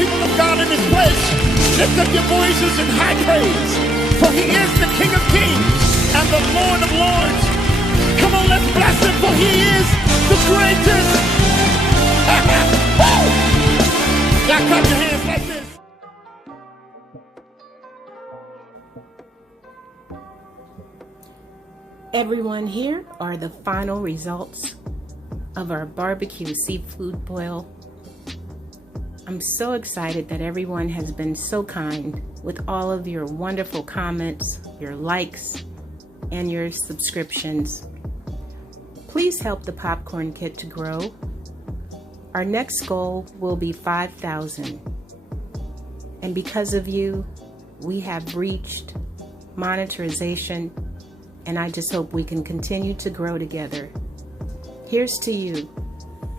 people of God in this place, lift up your voices in high praise, for he is the King of Kings and the Lord of Lords. Come on, let's bless him, for he is the greatest. Now clap your hands like this. Everyone, here are the final results of our barbecue seafood boil. I'm so excited that everyone has been so kind with all of your wonderful comments, your likes, and your subscriptions. Please help the popcorn kit to grow. Our next goal will be 5,000. And because of you, we have reached monetization, and I just hope we can continue to grow together. Here's to you.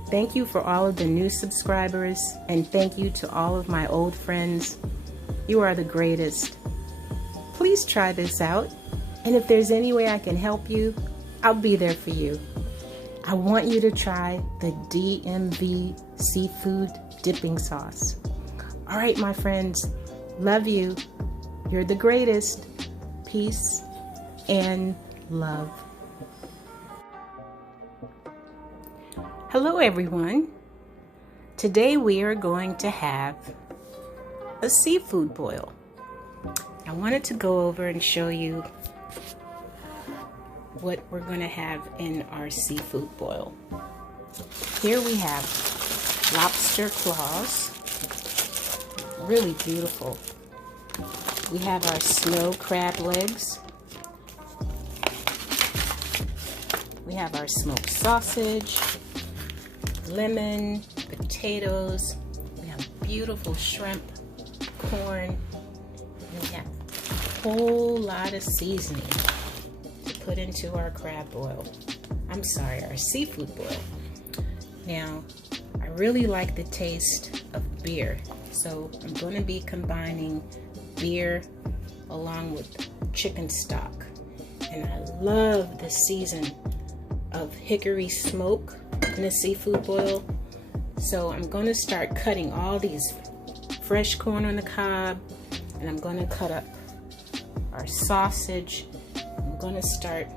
Thank you for all of the new subscribers, and thank you to all of my old friends. You are the greatest. Please try this out, and if there's any way I can help you, I'll be there for you. I want you to try the DMV Seafood Dipping Sauce. All right, my friends, love you. You're the greatest. Peace and love. Hello everyone. Today we are going to have a seafood boil. I wanted to go over and show you what we're going to have in our seafood boil. Here we have lobster claws, really beautiful. We have our snow crab legs. We have our smoked sausage, lemon, potatoes. We have beautiful shrimp, corn, and we have a whole lot of seasoning to put into our crab boil. I'm sorry, our seafood boil. Now, I really like the taste of beer, so I'm going to be combining beer along with chicken stock. And I love the season of hickory smoke in a seafood boil. So I'm going to start cutting all these fresh corn on the cob, and I'm going to cut up our sausage. I'm going to start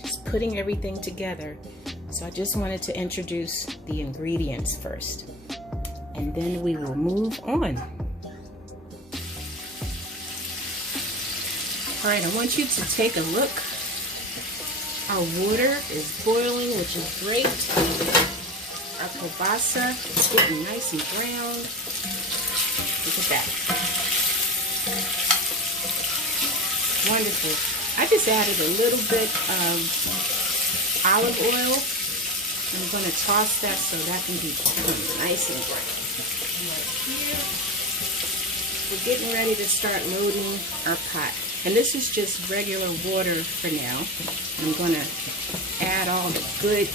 just putting everything together. So I just wanted to introduce the ingredients first, and then we will move on. All right, I want you to take a look. Our water is boiling, which is great. Our kielbasa is getting nice and brown. Look at that. Wonderful. I just added a little bit of olive oil. I'm going to toss that so that can be nice and brown. Right here. We're getting ready to start loading our pot. And this is just regular water for now. I'm going to add all the good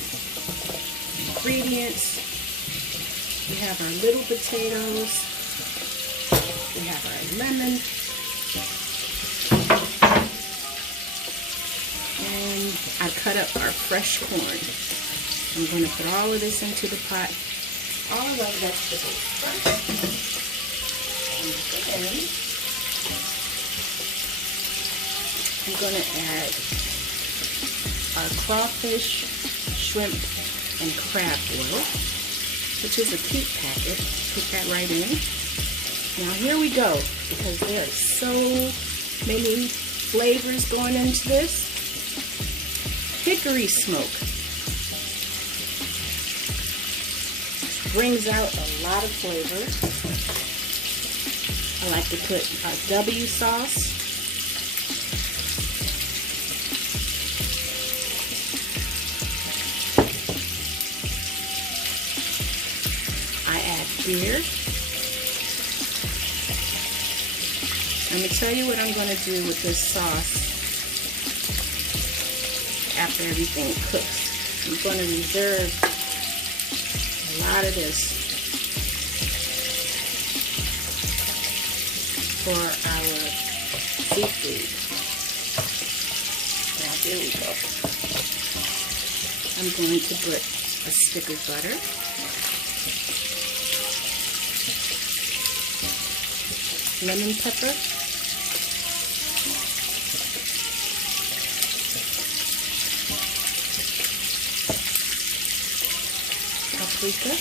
ingredients. We have our little potatoes. We have our lemon. And I cut up our fresh corn. I'm going to put all of this into the pot. All of our vegetables first. And then I'm going to add our crawfish, shrimp, and crab oil, which is a cute packet. Put that right in. Now here we go, because there are so many flavors going into this. Hickory smoke brings out a lot of flavor. I like to put our W sauce. Beer. I'm going to tell you what I'm going to do with this sauce after everything cooks. I'm going to reserve a lot of this for our seafood. Now here we go. I'm going to put a stick of butter. lemon pepper, paprika,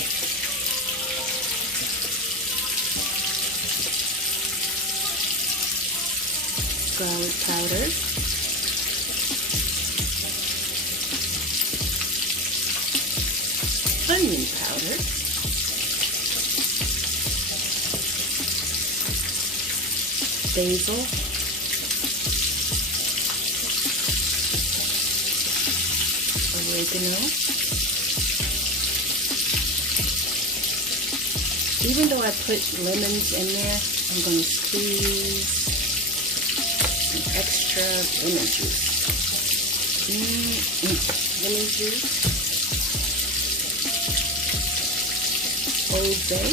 garlic powder, onion powder, basil, oregano. Even though I put lemons in there, I'm going to squeeze some extra lemon juice. Lemon juice. Old Bay.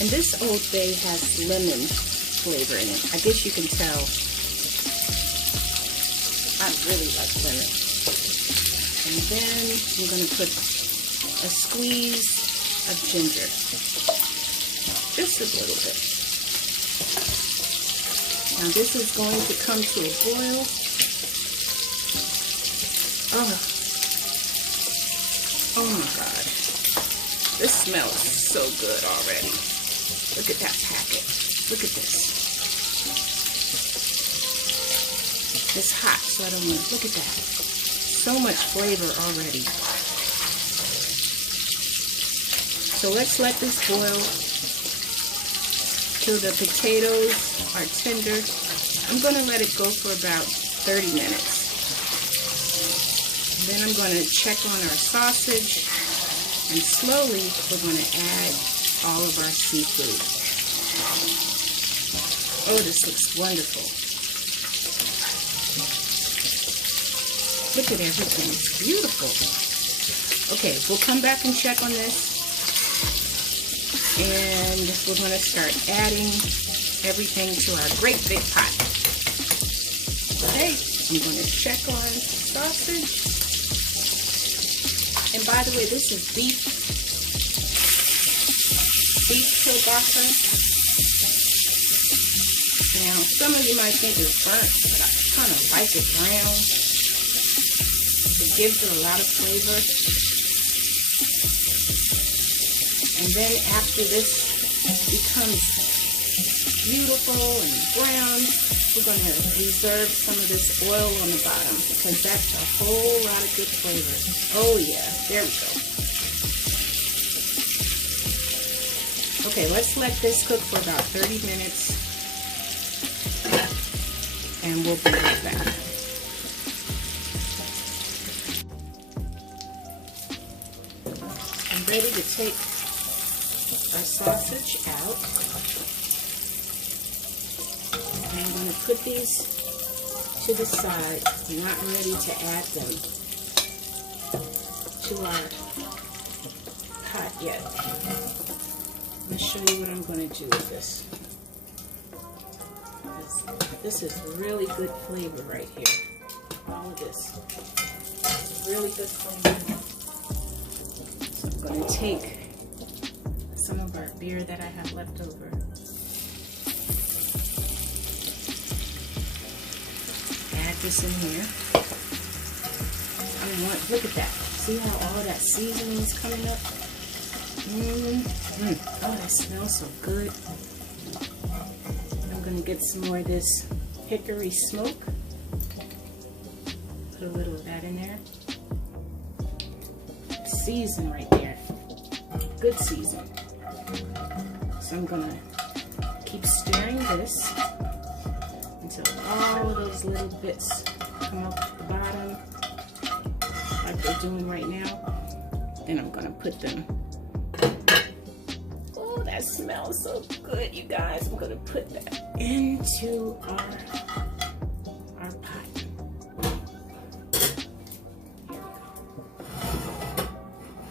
And this Old Bay has lemon flavor in it. I guess you can tell. I really like lemon. And then I'm going to put a squeeze of ginger. Just a little bit. Now this is going to come to a boil. Oh my God. This smells so good already. Look at that packet. Look at this. It's hot, so I don't want to look at that. So much flavor already. So let's let this boil till the potatoes are tender. I'm going to let it go for about 30 minutes. Then I'm going to check on our sausage, and slowly we're going to add all of our seafood. Oh, this looks wonderful. Look at everything, it's beautiful. Okay, we'll come back and check on this, and we're going to start adding everything to our great big pot. Okay, I'm going to check on sausage. And by the way, this is beef kielbasa. Now, some of you might think it's burnt, but I kind of like it brown. It gives it a lot of flavor. And then after this becomes beautiful and brown, we're going to reserve some of this oil on the bottom, because that's a whole lot of good flavor. Oh yeah, there we go. Okay, let's let this cook for about 30 minutes, and we'll be right back. I'm ready to take our sausage out. And I'm going to put these to the side. I'm not ready to add them to our pot yet. Let me show you what I'm going to do with this. This is really good flavor right here. All of this. Really good flavor. So I'm going to take some of our beer that I have left over. Add this in here. Look at that. See how all that seasoning is coming up? Oh, that smells so good. I'm going to get some more of this hickory smoke. Put a little of that in there. Season right there. Good season. So I'm going to keep stirring this until all of those little bits come up the bottom like they're doing right now. Then I'm going to put them. Oh, that smells so good, you guys. I'm going to put that into our pot. Here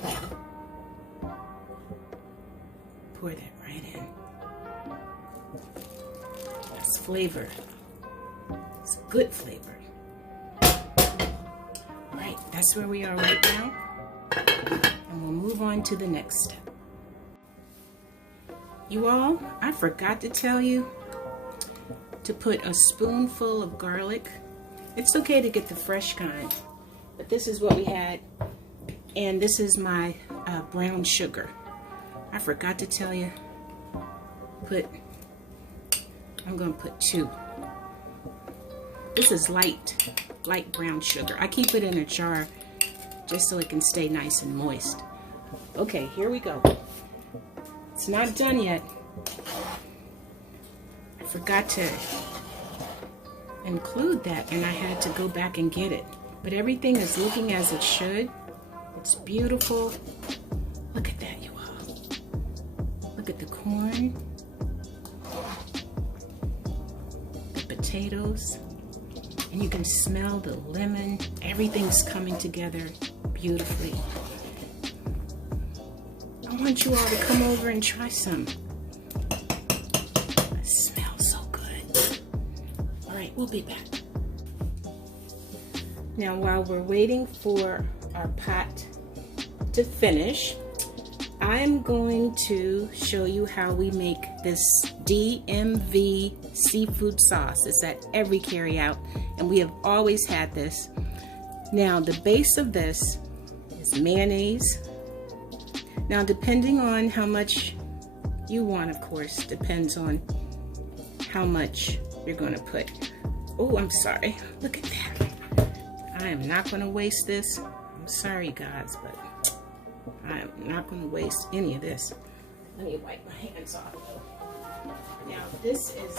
we go. Pour that right in. That's flavor. It's good flavor. Right, that's where we are right now. And we'll move on to the next step. You all, I forgot to tell you to put a spoonful of garlic. It's okay to get the fresh kind, but this is what we had, and this is my brown sugar. I forgot to tell you, I'm gonna put 2. This is light brown sugar. I keep it in a jar just so it can stay nice and moist. Okay, here we go. It's not done yet. I forgot to include that, and I had to go back and get it. But everything is looking as it should. It's beautiful. Look at that, you all. Look at the corn, the potatoes, and you can smell the lemon. Everything's coming together beautifully. I want you all to come over and try some. It smells so good. All right, we'll be back. Now, while we're waiting for our pot to finish, I'm going to show you how we make this DMV Seafood Sauce. It's at every carryout, and we have always had this. Now, the base of this is mayonnaise. Now, depending on how much you want, of course, depends on how much you're going to put. Oh, I'm sorry. Look at that. I am not going to waste this. I'm sorry, guys, but I am not going to waste any of this. Let me wipe my hands off. Now, this is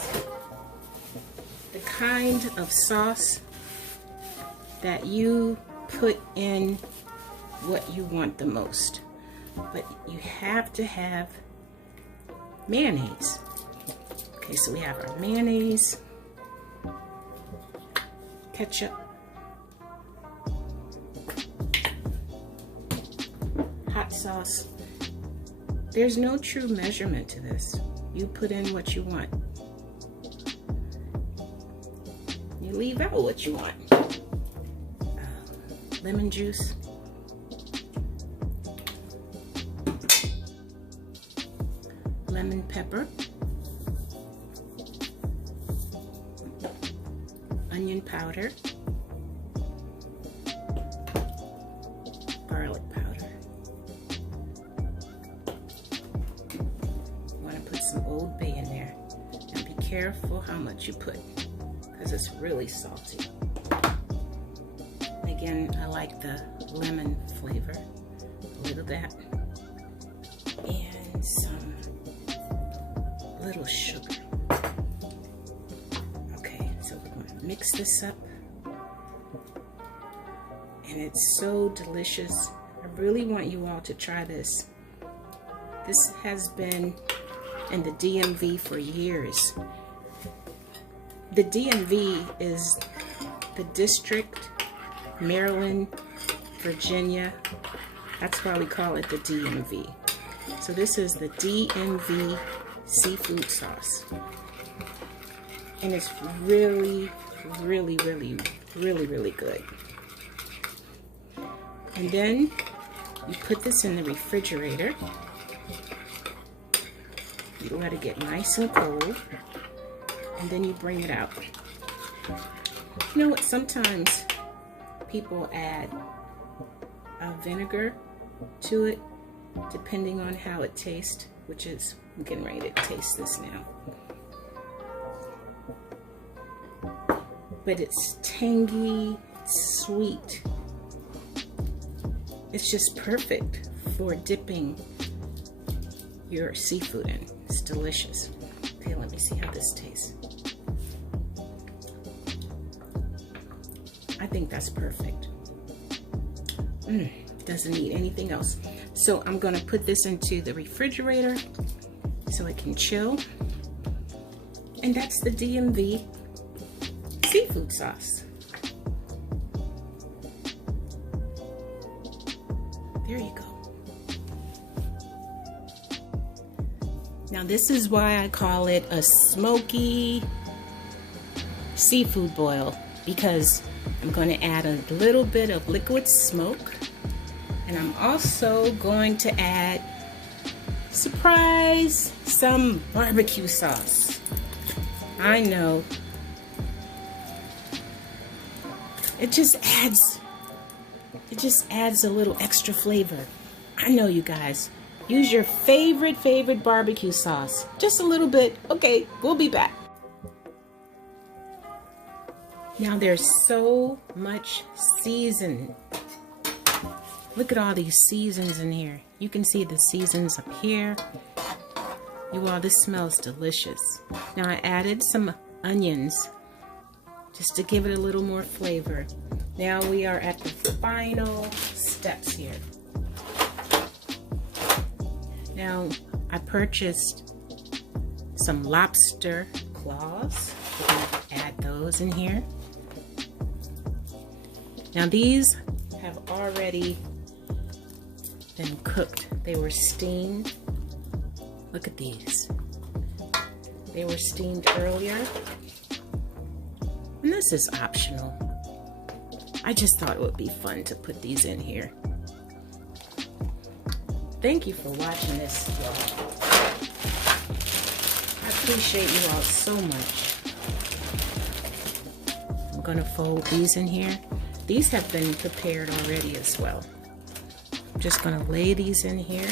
the kind of sauce that you put in what you want the most. But you have to have mayonnaise. Okay, so we have our mayonnaise, ketchup, hot sauce. There's no true measurement to this. You put in what you want. You leave out what you want. Lemon juice. Lemon pepper, onion powder, garlic powder. You want to put some Old Bay in there, and be careful how much you put, because it's really salty. And again, I like the lemon flavor, a little of that, and some little sugar. Okay, so we're going to mix this up, and it's so delicious. I really want you all to try this. This has been in the DMV for years. The DMV is the District, Maryland, Virginia. That's why we call it the DMV. So this is the DMV Seafood Sauce, and it's really, really, really, really, really good. And then you put this in the refrigerator. You let it get nice and cold, and then you bring it out. You know what? Sometimes people add vinegar to it, depending on how it tastes, which is, I'm getting ready to taste this now. But it's tangy, it's sweet. It's just perfect for dipping your seafood in. It's delicious. Okay, let me see how this tastes. I think that's perfect. Doesn't need anything else. So I'm gonna put this into the refrigerator so it can chill. And that's the DMV Seafood Sauce. There you go. Now this is why I call it a smoky seafood boil, because I'm going to add a little bit of liquid smoke And I'm also going to add, surprise, some barbecue sauce. I know. It just adds a little extra flavor. I know, you guys. Use your favorite barbecue sauce. Just a little bit. Okay, we'll be back. Now there's so much season. Look at all these seasons in here. You can see the seasons up here. You all, this smells delicious. Now I added some onions just to give it a little more flavor. Now we are at the final steps here. Now I purchased some lobster claws. We're gonna add those in here. Now these have already been cooked. They were steamed. Look at these. They were steamed earlier. And this is optional. I just thought it would be fun to put these in here. Thank you for watching this, y'all. I appreciate you all so much. I'm gonna fold these in here. These have been prepared already as well. I'm just gonna lay these in here.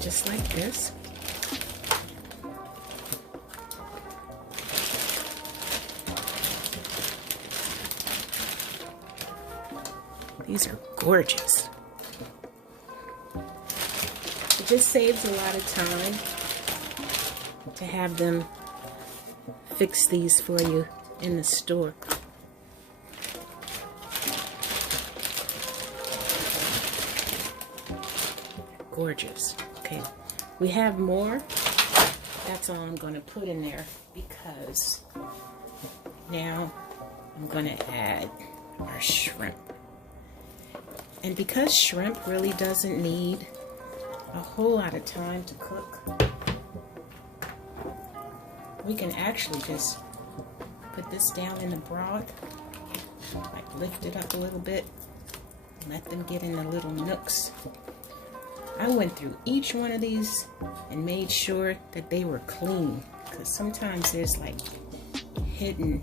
Just like this. These are gorgeous. It just saves a lot of time to have them fix these for you in the store. Gorgeous. Okay, we have more. That's all I'm going to put in there because now I'm going to add our shrimp. And because shrimp really doesn't need a whole lot of time to cook, we can actually just put this down in the broth, like lift it up a little bit, let them get in the little nooks. I went through each one of these and made sure that they were clean, because sometimes there's like hidden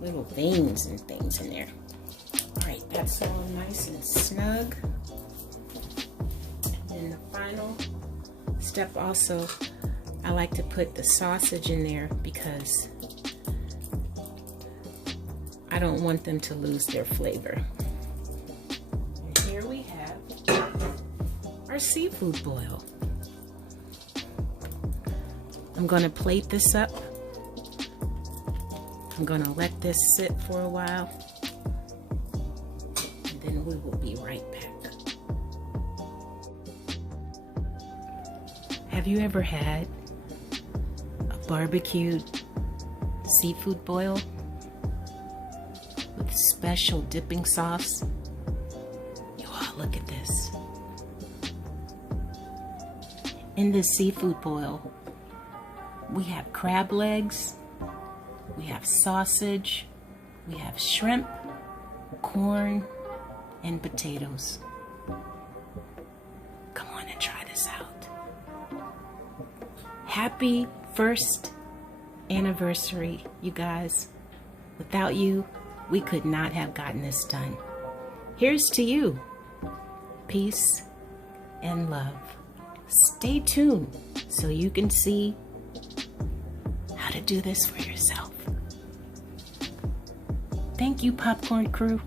little veins and things in there. Alright, that's all nice and snug. And the final step also, I like to put the sausage in there because I don't want them to lose their flavor. And here we have our seafood boil. I'm going to plate this up. I'm going to let this sit for a while. And then we will be right back. Have you ever had a barbecued seafood boil with special dipping sauce? You all, look at this. In this seafood boil, we have crab legs, we have sausage, we have shrimp, corn, and potatoes. Come on and try this out. Happy first anniversary, you guys. Without you, we could not have gotten this done. Here's to you. Peace and love. Stay tuned so you can see how to do this for yourself. Thank you, Popcorn Crew.